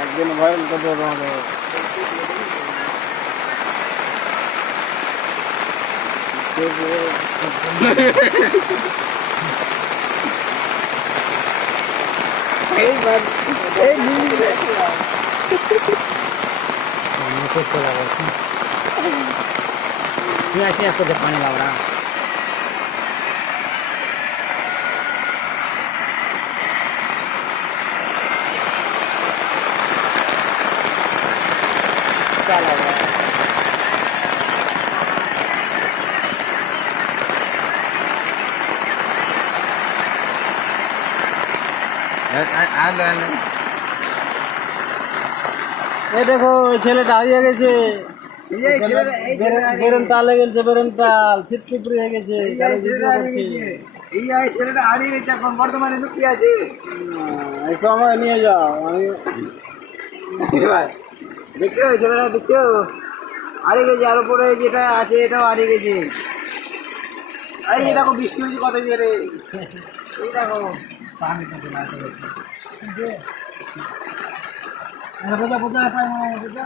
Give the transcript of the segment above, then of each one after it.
একদিন ভাইরাল করতে হবে पानी लग रहा এই দেখো ওই ছেলেটা হারিয়ে গেছে বেরেন তালে গেছে বেরেন তাল সিটকুপুরি হয়ে গেছে এই ছেলেটা হারিয়ে গেছে এখন বর্তমানে লুকিয়ে আছে একটু আমাকে নিয়ে যাও আমি দেখছো ছেলেটা দেখছো হারিয়ে গেছে আর উপরে যেটা আছে এটাও হারিয়ে গেছে এই দেখো বৃষ্টি হয়েছে কত জোরে এই দেখো বোঝা বোঝা বোঝা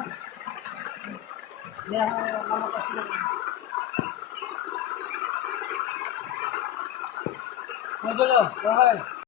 চলো